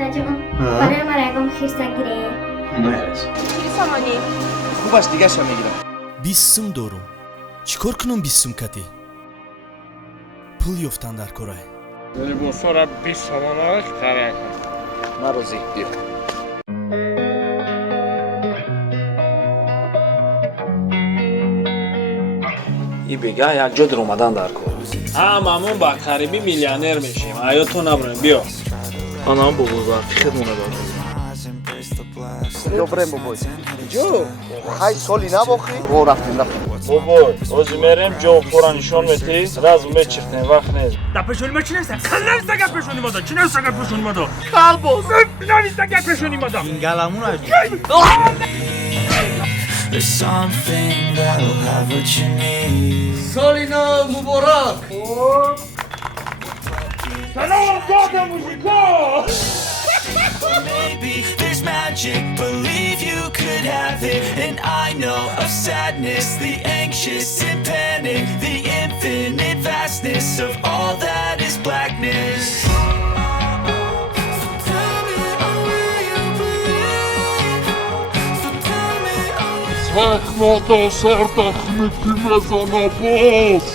დადაჯო. ბანანა რაგომ ხირსაგრე. მერეს. ისამანი. ხუბას დიგა შემიგრა. Биссум дорум. Чикор кунам биссум кати? Пул ёфтан дар корай. Бо сора биссаманаш харяки. Нарози ир. ибега якҷод омадан дар кор. Ҳамамон ба қариби миллионер мешем. Аётон набрем биё. Анам бубузар хидмона дар. Добре бобой. Ҷо, хай соли нав охри. Во рафтем рафт. Бобой, ози мерем ҷо хӯра нишон метӣ, раз мечиртем вақт нест. Да пешони ма чи нависта? Нависта гап пешони ма да. Чи нависта гап пешони ма да? Қалбос. Нависта гап пешони ма да. Ингаламун аш. There's something that'll have what you need. Соли нав Муборак. Салам дода музика. Maybe there's magic, believe you could have it. And I know of sadness, the anxious and panic, the infinite vastness of all that is blackness. Сахната сартах метимеза на бос.